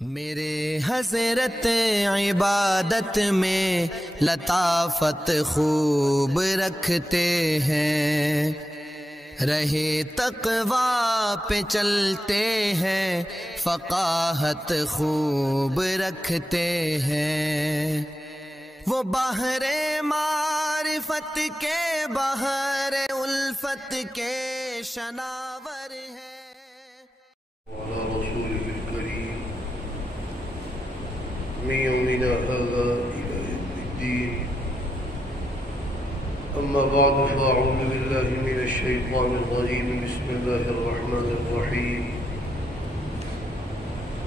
میرے حضرت عبادت میں لطافت خوب رکھتے ہیں، رہے تقویٰ پہ چلتے ہیں، فقاہت خوب رکھتے ہیں۔ وہ بحر معرفت کے بحر الفت کے شناور ہیں۔ وعلى رسوله الكريم من يومنا هذا إلى يوم الدين، أما بعد فأعوذ بالله من الشيطان الرجيم. بسم الله الرحمن الرحيم.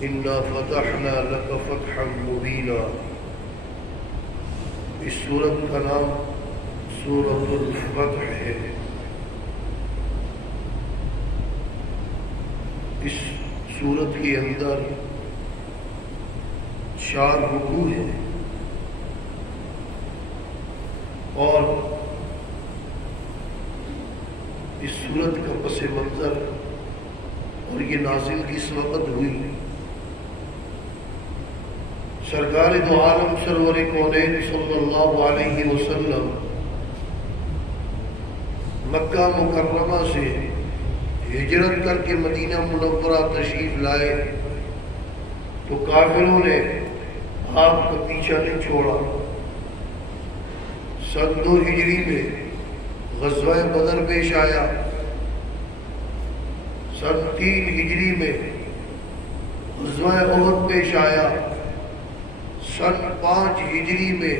إنا فتحنا لك فتحا مبينا. اس سورت کا نام سورۃ الفتح ہے۔ اس سورت کے اندر 4 رکوع ہیں اور اس سورت کا پس منظر اور یہ نازل کس وقت ہوئی؟ سرکار دو عالم سرور کونین صلی اللہ علیہ وسلم مکہ مکرمہ سے ہجرت کر کے مدینہ منورہ تشریف لائے تو کافروں نے آپ کا پیچھا نہیں چھوڑا۔ سن 2 ہجری میں غزوہ بدر پیش آیا، سن 3 ہجری میں غزوہ احد پیش آیا، سن 5 ہجری میں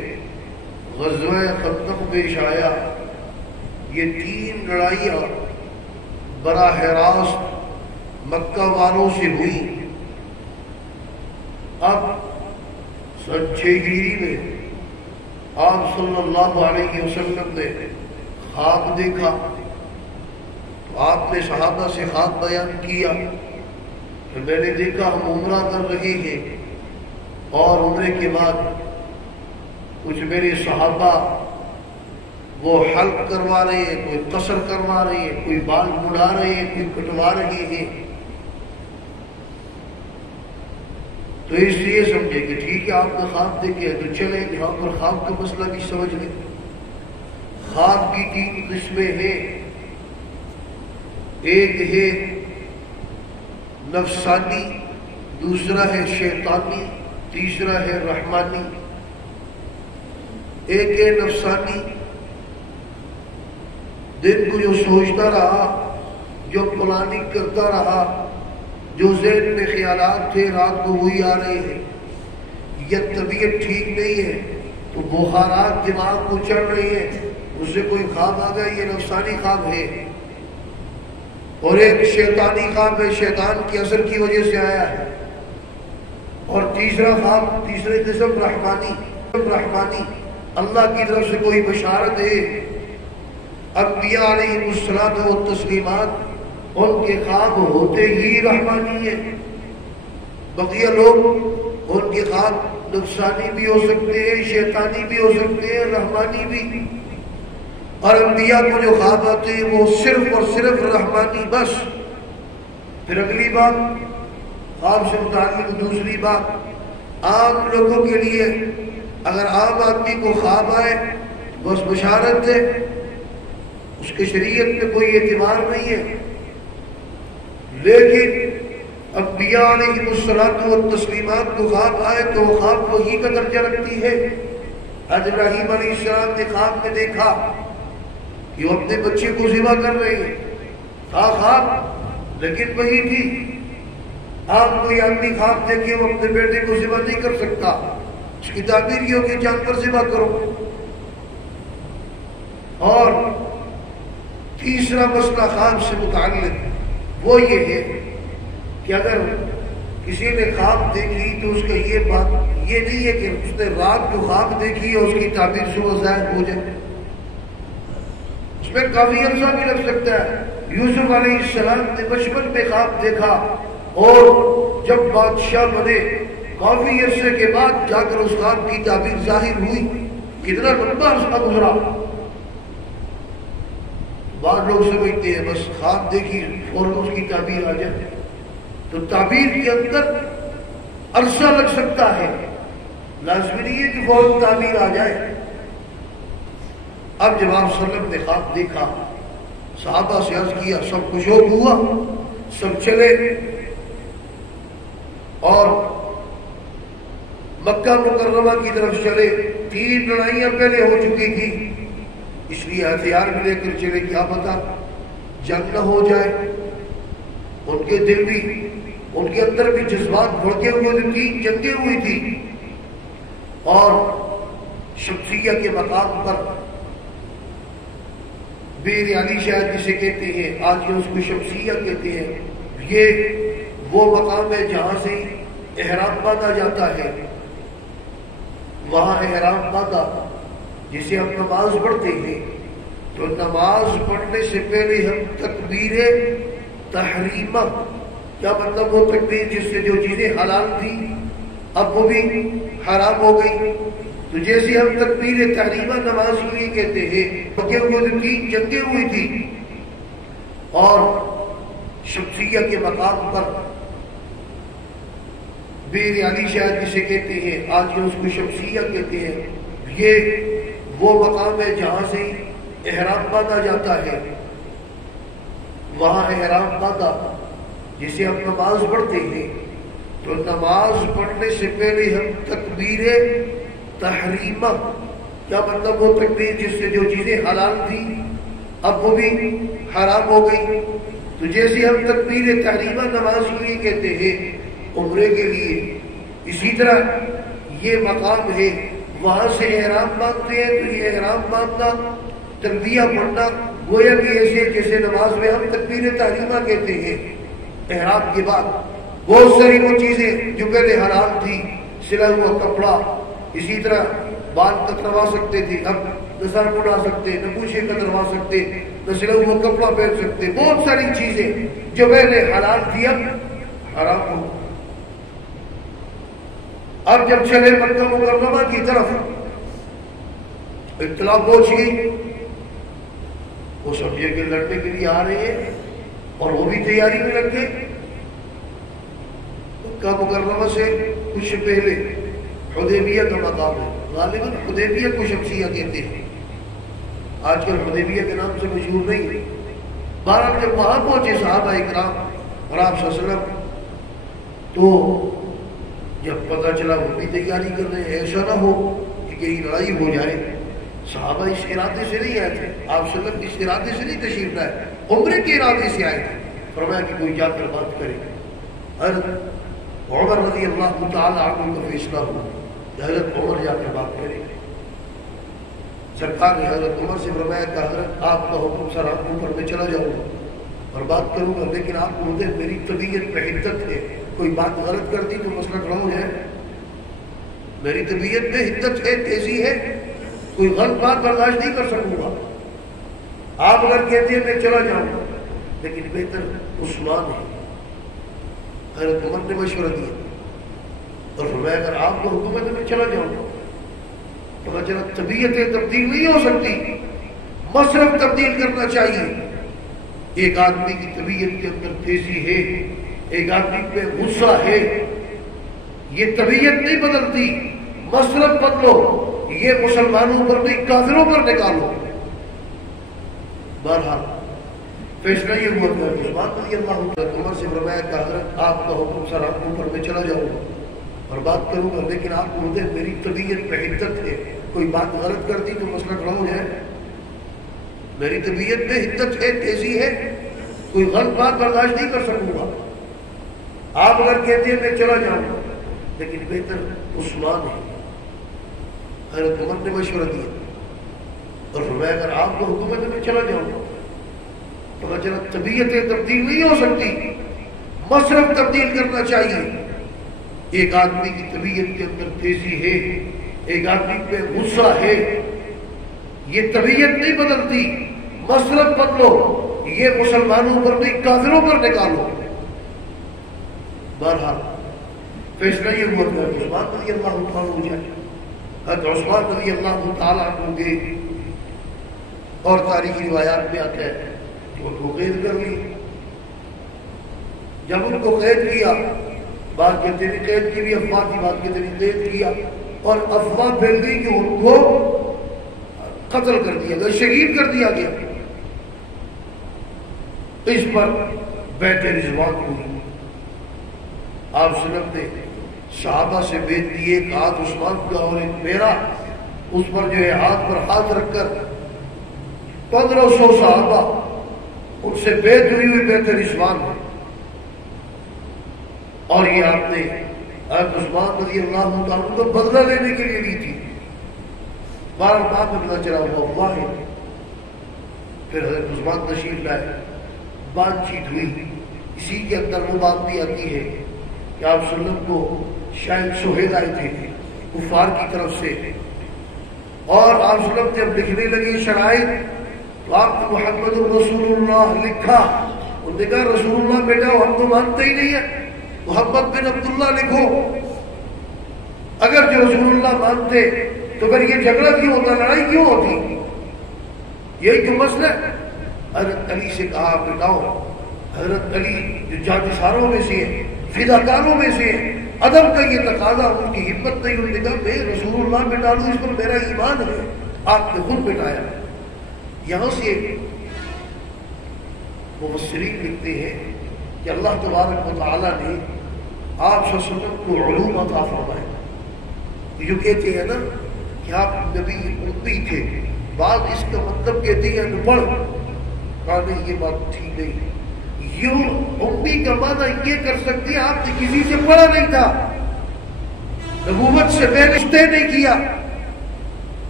غزوہ خندق پیش آیا۔ یہ 3 لڑائیاں براہ راست مکہ والوں سے ہوئی۔ اب سن 6 ہجری میں آپ صلی اللہ علیہ وسلم نے خواب دیکھا تو آپ نے صحابہ سے خواب بیان کیا کہ میں نے دیکھا ہم عمرہ کر رہے ہیں اور عمرے کے بعد کچھ میرے صحابہ وہ حلق کروا رہے ہیں، کوئی قصر کروا رہے ہیں، کوئی بال مڑا رہے ہیں، کوئی کٹوا رہے ہیں۔ تو اس لیے سمجھے کہ ٹھیک ہے آپ نے خواب دیکھے تو چلیں یہاں پر خواب کا مسئلہ بھی سمجھ لیں۔ خواب کی 3 قسمیں ہیں، ایک ہے نفسانی، دوسرا ہے شیطانی، تیسرا ہے رحمانی۔ ایک ہے نفسانی، دن کو جو سوچتا رہا، جو پلاننگ کرتا رہا، جو ذہن میں خیالات تھے رات کو وہی آ رہے ہیں، یا طبیعت ٹھیک نہیں ہے تو بخارات دماغ کو چڑھ رہی ہیں، اس سے کوئی خواب آ گیا، یہ نفسانی خواب ہے۔ اور ایک شیطانی خواب ہے، شیطان کے اثر کی وجہ سے آیا ہے۔ اور تیسرا خواب، تیسری قسم رحمانی، اللہ کی طرف سے کوئی بشارت ہے۔ انبیاء علیہ الصلوۃ والتسلیمات ان کے خواب ہوتے ہی رحمانی ہیں، بقیہ لوگ ان کے خواب نفسانی بھی ہو سکتے ہیں، شیطانی بھی ہو سکتے ہیں، رحمانی بھی۔ اور انبیاء کو جو خواب آتے ہیں وہ صرف اور صرف رحمانی بس۔ پھر اگلی بات، خواب سے متعلق دوسری بات، عام لوگوں کے لیے اگر عام آدمی کو خواب آئے بس بشارت ہے، اس کے شریعت میں کوئی اعتبار نہیں ہے۔ لیکن انبیاء علیہ الصلوۃ والتسلیمات کو خواب آئے تو وہ خواب وحی کا درجہ رکھتی ہے۔ حضرت ابراہیم علیہ السلام نے خواب میں دیکھا کہ وہ اپنے بچے کو ذبح کر رہے ہیں، تھا خواب لیکن وحی تھی۔ آپ کوئی آدمی خواب دیکھے وہ اپنے بیٹے کو ذبح نہیں کر سکتا، اس کی تعبیر یہ ہو کہ جانور ذبح کرو۔ اور تیسرا مسئلہ خواب سے متعلق وہ یہ ہے کہ اگر کسی نے خواب دیکھی تو اس کا یہ بات یہ نہیں ہے کہ اس نے رات کو خواب دیکھی اور اس کی تعبیر صبح ظاہر ہو جائے، اس میں کافی عرصہ بھی لگ سکتا ہے۔ یوسف علیہ السلام نے بچپن میں خواب دیکھا اور جب بادشاہ بنے کافی عرصے کے بعد جا کر اس خواب کی تعبیر ظاہر ہوئی، کتنا لمبا عرصہ گزرا۔ بعض لوگ سمجھتے ہیں بس خواب دیکھی فوراً اس کی تعبیر آ جائے، تو تعبیر کے اندر عرصہ لگ سکتا ہے، لازمی نہیں ہے کہ فوراً تعمیر آ جائے۔ اب جب آپ صلی اللہ علیہ وسلم نے خواب دیکھا، صحابہ سے عرض کیا، سب خوشحال ہوا، سب چلے اور مکہ مکرمہ کی طرف چلے۔ 3 لڑائیاں پہلے ہو چکی تھی، اس لیے ہتھیار بھی لے کر چلے، کیا پتا جنگ نہ ہو جائے۔ ان کے دل بھی، ان کے اندر بھی جذبات بھڑکے ہوئے تھے، 3 جنگیں ہوئی تھی۔ اور شمسیہ کے مقام پر بیر علی شاید جسے کہتے ہیں، آج یہ اس کو شمسیہ کہتے ہیں، یہ وہ مقام ہے جہاں سے احرام باندھا جاتا ہے۔ وہاں احرام باندھا، جسے ہم نماز پڑھتے ہیں، تو نماز پڑھنے سے پہلے ہم تکبیر تحریمہ، کیا مطلب وہ تکبیر جس سے جو چیزیں حلال تھی اب وہ بھی حرام ہو گئی، تو جیسے ہم تکبیر تحریمہ نماز کے لیے کہتے ہیں، پکے ہوئے 3 جنگیں ہوئی تھی۔ اور شمسیہ کے مقام پر بیر علی شاید جسے کہتے ہیں، آج یہ اس کو شمسیہ کہتے ہیں، یہ وہ مقام ہے جہاں سے احرام باندھا جاتا ہے۔ وہاں احرام باندھا، جسے ہم نماز پڑھتے ہیں، تو نماز پڑھنے سے پہلے ہم تکبیر تحریمہ، کیا مطلب وہ تکبیر جس سے جو چیزیں حلال تھی اب وہ بھی حرام ہو گئی، تو جیسے ہم تکبیر تحریمہ نماز کے لیے کہتے ہیں عمرے کے لیے، اسی طرح یہ مقام ہے، وہاں سے احرام باندھتے ہیں۔ تو یہ احرام باندھنا، تلبیہ پڑھنا، گویا کہ ایسے جیسے نماز میں ہم تکبیر تحریمہ کہتے ہیں، احرام کے بعد بہت ساری وہ چیزیں جو پہلے حرام تھی، سلا ہوا کپڑا، اسی طرح بال کتروا سکتے تھے، اب نہ سر اڑا سکتے، نہ پوچھے کتروا سکتے، نہ سلا ہوا کپڑا پہن سکتے، بہت ساری چیزیں جو پہلے حلال تھی اب حرام ہو۔ اب جب چلے مکہ مکرمہ کی طرف، اطلاع پہنچ گئی، وہ سمجھے کہ لڑنے کے لیے آ رہے ہیں اور وہ بھی تیاری میں لگ گئے۔ مکہ مکرمہ سے کچھ پہلے حدیبیہ کا مقام ہے، غالباً حدیبیہ کو شمسیہ کہتے ہیں، آج کل حدیبیہ کے نام سے مشہور نہیں ہے۔ بہرحال جب وہاں پہنچے صحابہ اکرام اور آپ صلی اللہ علیہ وسلم، تو جب پتہ چلا وہ بھی تیاری کر رہے ہیں، ایسا نہ ہو کہ کہیں لڑائی ہو جائے۔ صحابہ اس ارادے سے نہیں آئے تھے، آپ صلی اللہ علیہ وسلم اس ارادے سے نہیں تشریف لائے، عمرے کے ارادے سے آئے تھے۔ فرمایا کہ کوئی جا کر بات کرے۔ حضرت عمر رضی اللہ تعالی عنہ کا فیصلہ ہوا، حضرت عمر جا کر بات کرے۔ سرکار نے حضرت عمر سے فرمایا کہ حضرت آپ کا حکم سر آپ پر میں چلا جاؤں گا اور بات کروں گا، لیکن آپ کو مجھے میری طبیعت میں حدت ہے، کوئی بات غلط کر دی تو مسئلہ کھڑا ہو جائے، میری طبیعت میں حدت ہے، تیزی ہے، کوئی غلط بات برداشت نہیں کر سکوں گا۔ آپ اگر کہتے ہیں میں چلا جاؤں گا، لیکن بہتر عثمان ہے۔ حضرت عمر نے مشورہ دیا اور فرمایا اگر آپ کو حکم ہے تو میں چلا جاؤں گا۔ پتہ چلا طبیعتیں تبدیل نہیں ہو سکتی، مصرف تبدیل کرنا چاہیے۔ ایک آدمی کی طبیعت کے اندر تیزی ہے، ایک آدمی پہ غصہ ہے، یہ طبیعت نہیں بدلتی، مصرف بدلو، یہ مسلمانوں پر نہیں کافروں پر نکالو۔ بہرحال فیصلہ یہ ہوا کہ عثمان رضی اللہ عنہ عمر سے فرمایا کہ حضرت آپ کا حکم سر آپ پر میں چلا جاؤں گا اور بات کروں گا، لیکن آپ کو مجھے میری طبیعت میں حدت ہے، کوئی بات غلط کر دی تو مسئلہ کھڑا ہو جائے، میری طبیعت میں حدت ہے، تیزی ہے، کوئی غلط بات برداشت نہیں کر سکوں گا۔ آپ اگر کہتے ہیں میں چلا جاؤں گا، لیکن بہتر عثمان ہے۔ حضرت عمر نے مشورہ دیا اور فرمایا اگر آپ کو حکم ہے تو میں چلا جاؤں گا۔ پتہ چلا طبیعتیں تبدیل نہیں ہو سکتی، مصرف تبدیل کرنا چاہیے۔ ایک آدمی کی طبیعت کے اندر تیزی ہے، ایک آدمی پہ غصہ ہے، یہ طبیعت نہیں بدلتی، مصرف بدلو، یہ مسلمانوں پر نہیں کافروں پر نکالو۔ بہرحال فیصلہ یہ ہوا کہ عثمان رضی اللہ تعالیٰ عنہ جائے۔ حضرت عثمان رضی اللہ تعالیٰ عنہ گئے اور تاریخی روایات میں آتا ہے کہ ان کو قید کر لی۔ جب ان کو قید کیا بات کہتے ہیں قید کی بھی، افواہ کی بات کہتے ہیں قید کیا، اور افواہ پھیل گئی کہ ان کو قتل کر دیا گیا، شہید کر دیا گیا۔ اس پر بیعت رضوان ہوئی، آپ صلی اللہ علیہ وسلم نے صحابہ سے بیعت دی، ایک ہاتھ عثمان کا اور ایک میرا، اس پر جو ہے ہاتھ پر ہاتھ رکھ کر 1500 صحابہ ان سے بیعت ہوئی بیعت رضوان ہے۔ اور یہ آپ نے حضرت عثمان رضی اللہ عنہ کو بدلہ لینے کے لیے لی تھی، بار بعد میں پتہ چلا وہ افواہ ہے۔ پھر حضرت عثمان تشریف لائے، بات چیت ہوئی، اسی کے اندر وہ بات بھی آتی ہے کہ آپ صلی اللہ علیہ وسلم کو شاید سہیل آئے تھے کفار کی طرف سے، اور آپ صلی اللہ علیہ وسلم جب لکھنے لگے شرائط تو آپ نے محمد رسول اللہ لکھا، انہوں نے کہا رسول اللہ بیٹا ہم تو مانتے ہی نہیں ہیں، محمد بن عبداللہ لکھو۔ اگر جو رسول اللہ مانتے تو پھر یہ جھگڑا کیوں ہوتا، لڑائی کیوں ہوتی؟ یہی تو مسئلہ ہے۔ حضرت علی سے کہا بتاؤ، حضرت علی جو جانثاروں میں سے ہیں، فداکاروں میں سے ہیں، ادب کا یہ تقاضا، ان کی ہمت نہیں، انہوں نے کہا میں رسول اللہ مٹا لوں، اس پر میرا ایمان ہے، آپ نے خود مٹایا۔ یہاں سے مفسرین لکھتے ہیں کہ اللہ تبارک و تعالیٰ نے آپ صلی اللہ علیہ وسلم کو علوم عطا فرمائے۔ جو کہتے ہیں نا کہ آپ نبی امی تھے، بعض اس کا مطلب کہتے ہیں ان پڑھ، کہا نہیں یہ بات ٹھیک نہیں، یوں امی کا معنی یہ کر سکتے ہیں آپ نے کسی سے پڑھا نہیں تھا، نبوت سے پہلے طے نہیں کیا،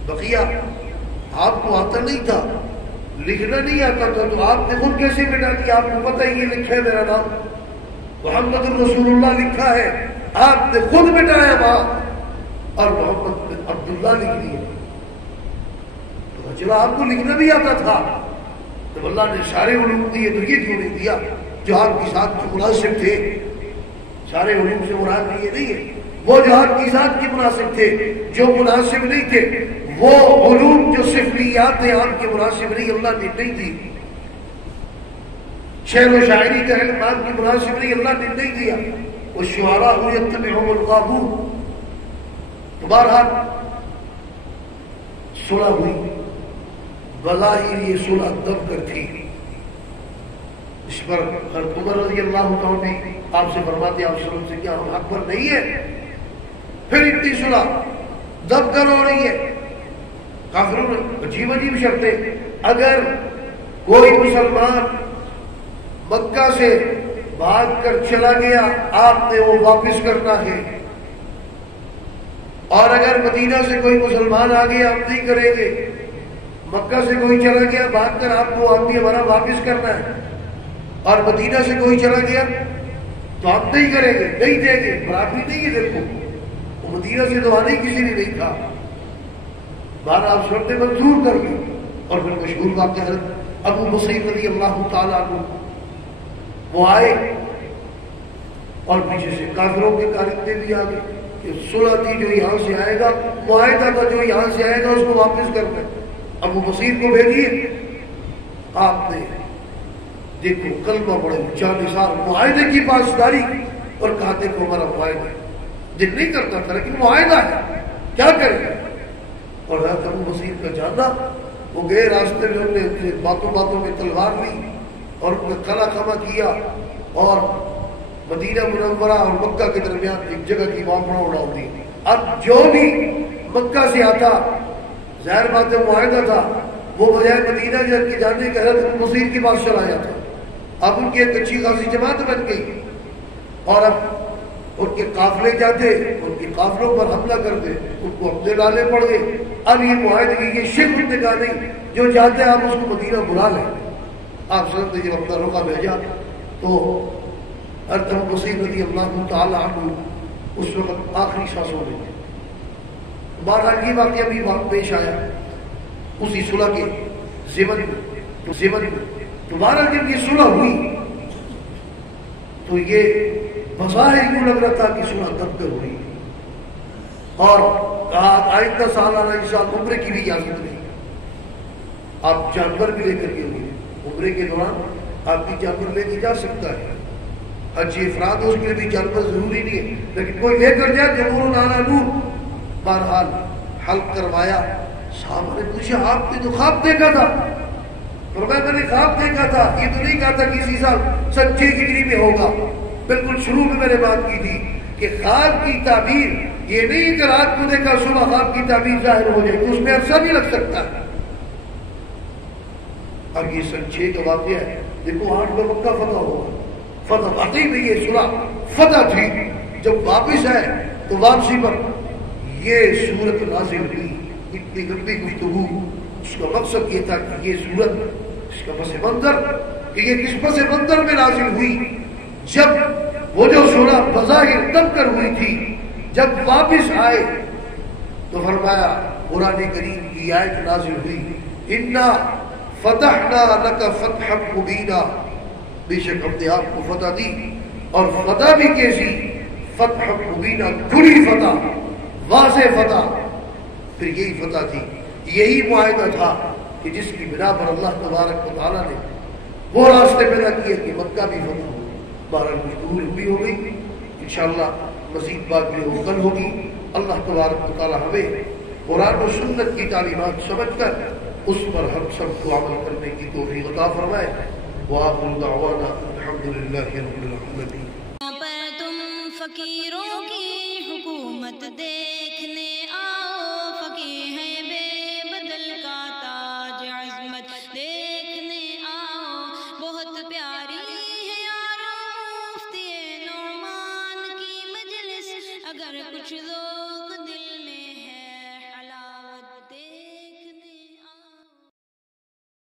بقیہ آپ کو آتا نہیں تھا، لکھنا نہیں آتا تھا، تو آپ نے خود کیسے مٹا دیا؟ آپ کو پتہ ہی یہ لکھا ہے میرا نام محمد رسول اللہ لکھا ہے، آپ نے خود مٹایا وہاں اور محمد بن عبداللہ لکھ دیا۔ تو چلا آپ کو لکھنا بھی آتا تھا تو اللہ نے سارے علوم دیے، تو یہ کیوں نہیں دیا جو آپ کی ذات کے مناسب تھے؟ سارے علوم سے مراد یہ نہیں ہے، وہ جو آپ کی ذات کے مناسب تھے، جو مناسب نہیں تھے وہ علوم جو صفلیات ہیں آپ کے مناسب نہیں، اللہ نے نہیں دی۔ شعر و شاعری کا علم آپ کی مناسب نہیں، اللہ نے نہیں دیا۔ والشعراء یتبعهم الغاوون۔ تو بہرحال صلح ہوئی، بظاہر یہ صلح دب کر تھی۔ اس پر حضرت عمر رضی اللہ عنہ نے آپ سے فرماتے آپ صلی اللہ علیہ وسلم سے کیا ہم حق پر نہیں ہے؟ پھر اتنی صلح دب کر ہو رہی ہے، کافروں نے عجیب عجیب شرطیں، اگر کوئی مسلمان مکہ سے بھاگ کر چلا گیا آپ نے وہ واپس کرنا ہے، اور اگر مدینہ سے کوئی مسلمان آ گیا ہم نہیں کریں گے، مکہ سے کوئی چلا گیا بھاگ کر آپ کو آپ بھی ہمارا واپس کرنا ہے، اور مدینہ سے کوئی چلا گیا تو ہم نہیں کریں گے، نہیں دیں گے، برابری نہیں ہے۔ دیکھو وہ مدینہ سے تو آنے کسی نے نہیں تھا، بارہ آپ شرطیں منظور کر لی۔ اور پھر مشہور واقعہ حضرت ابو بصیر رضی اللہ تعالیٰ عنہ وہ آئے اور پیچھے سے کافروں کے کارندے بھی آ گئے کہ صلح تھی جو یہاں سے آئے گا، معاہدہ تھا جو یہاں سے آئے گا اس کو واپس کرنا ہے۔ ابو بصیر کو بھیجیے، آپ نے دیکھو کلمہ پڑھے جانثار معاہدے کی پاسداری، اور کہا دیکھو ہمارا معاہدہ دل نہیں کرتا تھا لیکن معاہدہ ہے کیا کریں۔ اور حضرت ابو بصیر کا جانا، وہ گئے راستے میں، انہوں نے باتوں باتوں میں تلوار لی اور ان کا کلا کما کیا، اور مدینہ منورہ اور مکہ کے درمیان ایک جگہ کی وہاں اڑا دی۔ اب جو بھی مکہ سے آتا، ظاہر بات ہے معاہدہ تھا، وہ بجائے مدینہ کے جانے کے حضرت ابو بصیر کے پاس چلا جاتا۔ اب ان کی ایک اچھی خاصی جماعت بن گئی، اور اب ان کے قافلے جاتے، ان کے قافلوں پر حملہ کرتے، ان کو اپنے ڈالے پڑ گئے۔ اب یہ معاہدے کی یہ شرک نے کہا نہیں، جو چاہتے ہیں آپ اس کو مدینہ بلا لیں۔ آپ صلی اللہ علیہ وسلم نے جب اپنا روکا بھیجا تو حضرت ابو بصیر رضی اللہ تعالیٰ عنہ اس وقت آخری سانسوں میں تھے۔ بہرحال یہ واقعہ بھی پیش آیا اسی صلح کے ضمن میں۔ دوبارہ جب یہ صلح ہوئی تو یہ بظاہر یوں لگ رہا تھا کہ صلح دب کر ہوئی، اور آئندہ سالانہ اس سال عمرے کی بھی اجازت نہیں، آپ جانور بھی لے کر کے ہوئے، عمرے کے دوران آپ بھی جانور لے کے جا سکتا ہے، اچھی افراد ہو اس کے لیے بھی جاننا ضروری نہیں ہے، لیکن کوئی لے کر جائے جمہور نانا نور. بہرحال حلق کروایا. صاحب نے پوچھا آپ نے تو خواب دیکھا تھا؟ فرمایا میں نے خواب دیکھا تھا، یہ تو نہیں کہا تھا کہ اسی سال سن 6 ہجری میں ہوگا. بالکل شروع میں نے بات کی تھی کہ خواب کی تعبیر یہ نہیں کہ رات کو دیکھا صبح خواب کی تعبیر ظاہر ہو جائے، اس میں عرصہ نہیں لگ سکتا. اب یہ سن 6 کا واقعہ ہے. دیکھو 8 میں مکہ فتح ہوا. فتح واقعی میں یہ سورہ فتح تھی. جب واپس آئے تو واپسی پر یہ سورت نازل ہوئی. اتنی لمبی گفتگو، اس کا مقصد یہ تھا کہ یہ سورت، اس کا پس منظر کہ یہ کس پس منظر میں نازل ہوئی. جب وہ جو سورہ بظاہر دب کر ہوئی تھی، جب واپس آئے تو فرمایا قرآن کریم کی آیت نازل ہوئی، انا فتحنا لک فتحا مبینا، بے شک ہم نے آپ کو فتح دی، اور فتح بھی کیسی؟ فتح مبینہ، کھلی فتح، واضح فتح. پھر یہی فتح تھی، یہی معاہدہ تھا کہ جس کی بنا پر اللہ تبارک و تعالیٰ نے وہ راستے پیدا کیے کہ مکہ بھی فتح ہو. بہرحال گفتگو لمبی ہو گئی، انشاءاللہ مزید بات جو وہ کل ہوگی. اللہ تبارک و تعالیٰ ہمیں قرآن و سنت کی تعلیمات سمجھ کر اس پر ہم سب کو عمل کرنے کی توفیق عطا فرمائے. وآخر دعوانا الحمدللہ رب العالمین. تم فقیروں کی حکومت دیکھنے